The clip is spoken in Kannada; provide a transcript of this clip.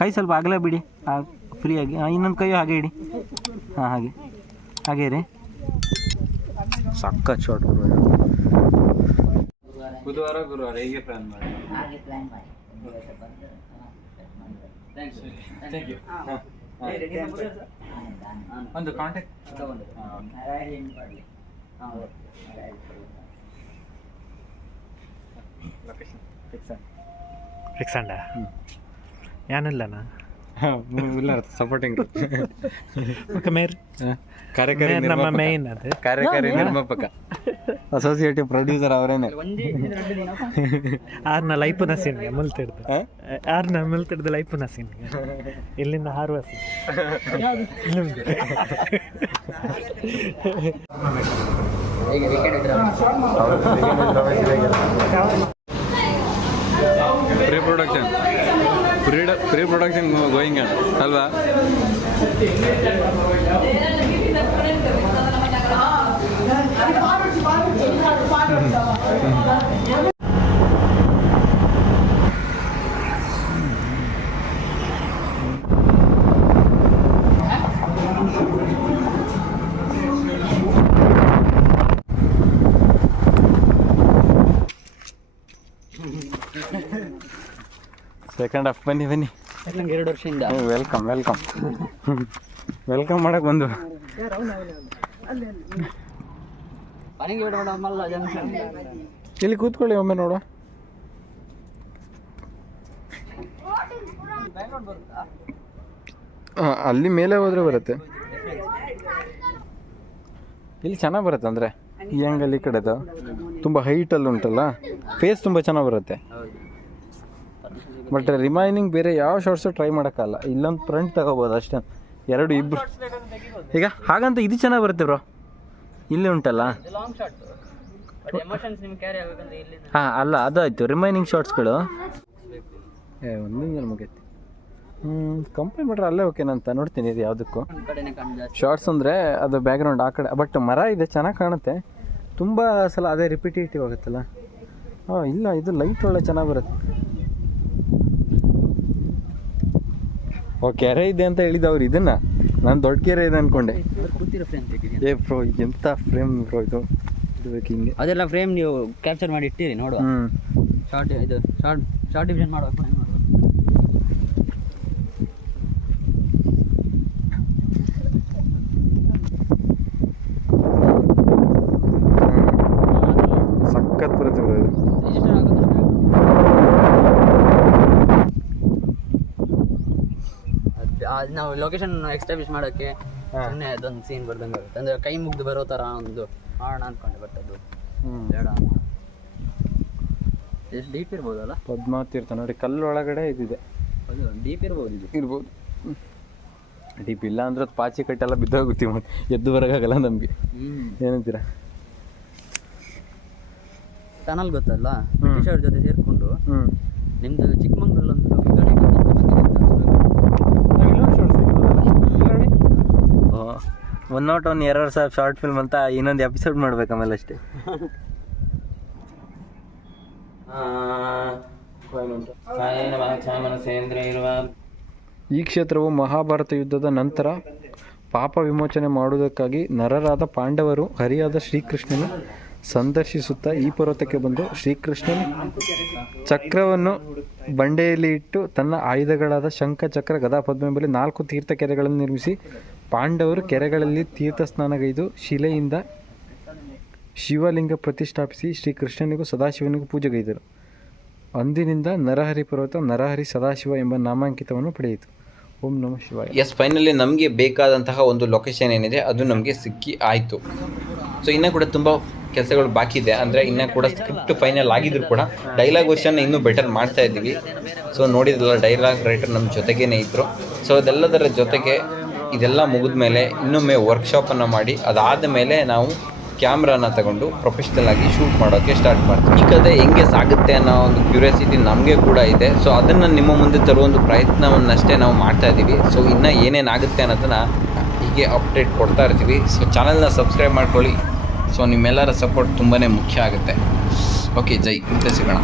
ಕೈ ಸ್ವಲ್ಪ ಅಗಲ ಬಿಡಿ. ಫ್ರೀ ಫ್ರೀಯಾಗಿ ಇನ್ನೊಂದು ಕೈ ಹಾಗೆ ಇಡಿ. ಹಾಂ ಹಾಗೆ. ಹಾಗೆ ರೀ ಸಕ್ಕ ಶಾರ್ಟ್ ಬುಧವಾರ ಗುರುವಾರ ಹೀಗೆ ಪ್ಲಾನ್ ಮಾಡಿ. ಹಾಗೆ ಮಾಡಿ. ಥ್ಯಾಂಕ್ ಯು ಒಂದು ಕಾಂಟ್ಯಾಕ್ಟ್ ಲೊಕೇಶನ್ ಫಿಕ್ಸ್ ಯಾನಿಲ್ಲನ ಇಲ್ಲ ಸಪೋರ್ಟಿಂಗ್ ಮೇರ್. ಕಾರ್ಯಕಾರಿ ನಮ್ಮ ಮೇನ್ ಅದು. ಕಾರ್ಯಕಾರಿ ನಿರ್ಮಾಪಕ. ಅಸೋಸಿಯೇಟಿವ್ ಪ್ರೊಡ್ಯೂಸರ್ ಅವರೇನೆ. ಆರ್ನ ಲೈಪುನ ಸೀನ್ಗೆ ಮುಲ್ತಿಡ್ದು. ಆರ್ನ ಮುಲ್ತಿಡ್ದು ಲೈಪುನ ಸೀನ್ಗೆ. ಇಲ್ಲಿಂದ ಹಾರುವ scene. ಇಲ್ಲಿಂದ. Pre production pre pre production going ಅಲ್ವಾ? ಸೆಕೆಂಡ್ ಹಾಫ್ ಬನ್ನಿ ಬನ್ನಿ. ಎರಡು ವರ್ಷದಿಂದ. ವೆಲ್ಕಮ್ ವೆಲ್ಕಮ್ ವೆಲ್ಕಮ್ ಮಾಡಕ್ ಬಂದು. ಇಲ್ಲಿ ಕೂತ್ಕೊಳ್ಳಿ ಒಮ್ಮೆ ನೋಡು. ಅಲ್ಲಿ ಮೇಲೆ ಹೋದ್ರೆ ಬರುತ್ತೆ. ಇಲ್ಲಿ ಚೆನ್ನಾಗಿ ಬರುತ್ತೆ ಅಂದರೆ ಈ ಅಂಗಲ್ಲಿ ಈ ಕಡೆದು. ತುಂಬ ಹೈಟಲ್ಲಿ ಉಂಟಲ್ಲ ಫೇಸ್ ತುಂಬ ಚೆನ್ನಾಗಿ ಬರುತ್ತೆ. ಬಟ್ ರಿಮೈನಿಂಗ್ ಬೇರೆ ಯಾವ ಶಾರ್ಟ್ಸು ಟ್ರೈ ಮಾಡೋಕ್ಕಲ್ಲ. ಇಲ್ಲೊಂದು ಫ್ರಂಟ್ ತಗೋಬೋದು ಅಷ್ಟೇ. ಎರಡು ಇಬ್ಬರು ಈಗ ಹಾಗಂತ ಇದು ಚೆನ್ನಾಗಿ ಬರುತ್ತೆ ಬ್ರೋ ಇಲ್ಲಿ ಉಂಟಲ್ಲ? ಹಾಂ ಅಲ್ಲ ಅದಾಯ್ತು ರಿಮೈನಿಂಗ್ ಶಾರ್ಟ್ಸ್ಗಳು ಏ ಒಂದೊಂದು ಮುಗೈತಿ ಹ್ಞೂ ಕಂಪ್ಲೇಂಟ್ ಮಾಡ್ರೆ ಅಲ್ಲೇ ಓಕೆನಂತ ನೋಡ್ತೀನಿ ಇದು ಯಾವುದಕ್ಕೂ. ಶಾರ್ಟ್ಸ್ ಅಂದರೆ ಅದು ಬ್ಯಾಕ್ಗ್ರೌಂಡ್ ಆ ಕಡೆ. ಬಟ್ ಮರ ಇದೆ ಚೆನ್ನಾಗಿ ಕಾಣುತ್ತೆ. ತುಂಬ ಸಲ ಅದೇ ರಿಪಿಟೇಟಿವ್ ಆಗುತ್ತಲ್ಲ. ಹಾಂ ಇಲ್ಲ ಇದು ಲೈಟ್ ಒಳ್ಳೆ ಚೆನ್ನಾಗಿ ಬರುತ್ತೆ. ಓ ಕೆರೆ ಇದೆ ಅಂತ ಹೇಳಿದ ಅವ್ರು ಇದನ್ನ? ನಾನು ದೊಡ್ಡ ಕೆರೆ ಇದೆ ಅನ್ಕೊಂಡೆ. ಏ ಬ್ರೋ ಎಂಥ ಫ್ರೇಮ್ ಬ್ರೋ ಇದು? ಇರ್ಬೇಕು ಹಿಂಗೆ. ಅದೆಲ್ಲ ಫ್ರೇಮ್ ನೀವು ಕ್ಯಾಪ್ಚರ್ ಮಾಡಿ ಇಟ್ಟಿರಿ ನೋಡುವ. ಶಾರ್ಟ್ ಇದು ಶಾರ್ಟ್ ಶಾರ್ಟ್ ಡಿವಿಷನ್ ಮಾಡುವ ಹೆಂಗೆ ಮಾಡುವ ಸಖತ್ ಬರುತ್ತೆ bro ಇದು ರಿಜಿಸ್ಟರ್ ಆಗೋದಿಲ್ಲ ಅದು ನಾವು ಲೊಕೇಶನ್ ಎಕ್ಸ್ಟಾಬ್ಲಿಷ್ ಮಾಡೋಕ್ಕೆ ಸುಮ್ಮನೆ ಅದೊಂದು ಸೀನ್ ಬರ್ದಂಗೆ ಆಗುತ್ತೆ. ಅಂದರೆ ಕೈ ಮುಗ್ದು ಬರೋ ಥರ ಒಂದು ಮಾಡೋಣ ಅಂದ್ಕೊಂಡೆ ಬಟ್ ಅದು ಬೇಡ ಎಷ್ಟು ಡೀಪ್ ಇರ್ಬೋದಲ್ಲ ಪದ್ಮಾತೀರ್ಥ ನೋಡಿ ಕಲ್ಲೊಳಗಡೆ ಇದಿದೆ. ಅದು ಡೀಪ್ ಇರ್ಬೋದು ಇದು. ಇರ್ಬೋದು. ಡೀಪ್ ಇಲ್ಲ ಅಂದ್ರೆ ಅದು ಪಾಚಿ ಕಟ್ಟೆಲ್ಲ ಬಿದ್ದೋಗುತ್ತೆ ಮತ್ತೆ. ಎದ್ದು ಬರೋಕ್ಕಾಗಲ್ಲ ನಮಗೆ. ಏನಂತೀರಾ ಏನಂತೀರ? ಟನಲ್ ಗೊತ್ತಲ್ಲ? ಬ್ರಿಟಿಷ್ ಅವ್ರ ಜೊತೆ ಸೇರಿಕೊಂಡು ನಿಮ್ದು ಚಿಕ್ಕಮಂಗ್ಳೂರಲ್ಲಿ ಒಂದು ಒನ್ ನಾಟ್ ಒನ್ ಎರರ್ ಸಾವಿರ ಶಾರ್ಟ್ ಫಿಲ್ಮ್ ಅಂತ ಇನ್ನೊಂದು ಎಪಿಸೋಡ್ ಮಾಡ್ಬೇಕು ಆಮೇಲೆ ಅಷ್ಟೇ. ಈ ಕ್ಷೇತ್ರವು ಮಹಾಭಾರತ ಯುದ್ಧದ ನಂತರ ಪಾಪ ವಿಮೋಚನೆ ಮಾಡುವುದಕ್ಕಾಗಿ ನರರಾದ ಪಾಂಡವರು ಹರಿಯಾದ ಶ್ರೀಕೃಷ್ಣನ ಸಂದರ್ಶಿಸುತ್ತಾ ಈ ಪರ್ವತಕ್ಕೆ ಬಂದು ಶ್ರೀಕೃಷ್ಣನು ಚಕ್ರವನ್ನು ಬಂಡೆಯಲ್ಲಿ ಇಟ್ಟು ತನ್ನ ಆಯುಧಗಳಾದ ಶಂಖ ಚಕ್ರ ಗದಾ ಪದ್ಮೆಂಬಲ್ಲಿ ನಾಲ್ಕು ತೀರ್ಥ ಕೆರೆಗಳನ್ನು ನಿರ್ಮಿಸಿ ಪಾಂಡವರು ಕೆರೆಗಳಲ್ಲಿ ತೀರ್ಥ ಸ್ನಾನಗೈದು ಶಿಲೆಯಿಂದ ಶಿವಲಿಂಗ ಪ್ರತಿಷ್ಠಾಪಿಸಿ ಶ್ರೀಕೃಷ್ಣನಿಗೂ ಸದಾಶಿವನಿಗೂ ಪೂಜೆಗೈದರು. ಅಂದಿನಿಂದ ನರಹರಿ ಪರ್ವತ, ನರಹರಿ ಸದಾಶಿವ ಎಂಬ ನಾಮಾಂಕಿತವನ್ನು ಪಡೆಯಿತು. ಓಂ ನಮಃ ಶಿವಾಯ. ಎಸ್ ಫೈನಲಿ ನಮಗೆ ಬೇಕಾದಂತಹ ಒಂದು ಲೊಕೇಶನ್ ಏನಿದೆ, ಅದು ನಮಗೆ ಸಿಕ್ಕಿ ಆಯಿತು. ಸೊ ಇನ್ನೂ ಕೂಡ ತುಂಬ ಕೆಲಸಗಳು ಬಾಕಿ ಇದೆ. ಅಂದರೆ ಇನ್ನೂ ಕೂಡ ಸ್ಕ್ರಿಪ್ಟ್ ಫೈನಲ್ ಆಗಿದ್ರು ಕೂಡ ಡೈಲಾಗ್ ವರ್ಷನ್ ಇನ್ನೂ ಬೆಟರ್ ಮಾಡ್ತಾ ಇದ್ದೀವಿ. ಸೊ ನೋಡಿದ್ರಲ್ಲ ಡೈಲಾಗ್ ರೈಟರ್ ನಮ್ಮ ಜೊತೆಗೇನೆ ಇದ್ದರು ಸೊ ಅದೆಲ್ಲದರ ಜೊತೆಗೆ ಇದೆಲ್ಲ ಮುಗಿದ ಮೇಲೆ ಇನ್ನೊಮ್ಮೆ ವರ್ಕ್ಶಾಪನ್ನು ಮಾಡಿ, ಅದಾದ ಮೇಲೆ ನಾವು ಕ್ಯಾಮ್ರಾನ ತಗೊಂಡು ಪ್ರೊಫೆಷ್ನಲ್ ಆಗಿ ಶೂಟ್ ಮಾಡೋಕ್ಕೆ ಸ್ಟಾರ್ಟ್ ಮಾಡ್ತೀವಿ. ಈ ಕತೆ ಹೆಂಗೆ ಸಾಗುತ್ತೆ ಅನ್ನೋ ಒಂದು ಕ್ಯೂರಿಯಾಸಿಟಿ ನಮಗೆ ಕೂಡ ಇದೆ. ಸೊ ಅದನ್ನು ನಿಮ್ಮ ಮುಂದೆ ತರುವ ಒಂದು ಪ್ರಯತ್ನವನ್ನಷ್ಟೇ ನಾವು ಮಾಡ್ತಾ ಇದ್ದೀವಿ. ಸೊ ಇನ್ನೂ ಏನೇನಾಗುತ್ತೆ ಅನ್ನೋದನ್ನು ಹೀಗೆ ಅಪ್ಡೇಟ್ ಕೊಡ್ತಾ ಇರ್ತೀವಿ. ಸೊ ಚಾನಲ್ನ ಸಬ್ಸ್ಕ್ರೈಬ್ ಮಾಡ್ಕೊಳ್ಳಿ. ಸೊ ನಿಮ್ಮೆಲ್ಲರ ಸಪೋರ್ಟ್ ತುಂಬಾ ಮುಖ್ಯ ಆಗುತ್ತೆ. ಓಕೆ ಜೈ. ಮತ್ತೆ ಸಿಗೋಣ.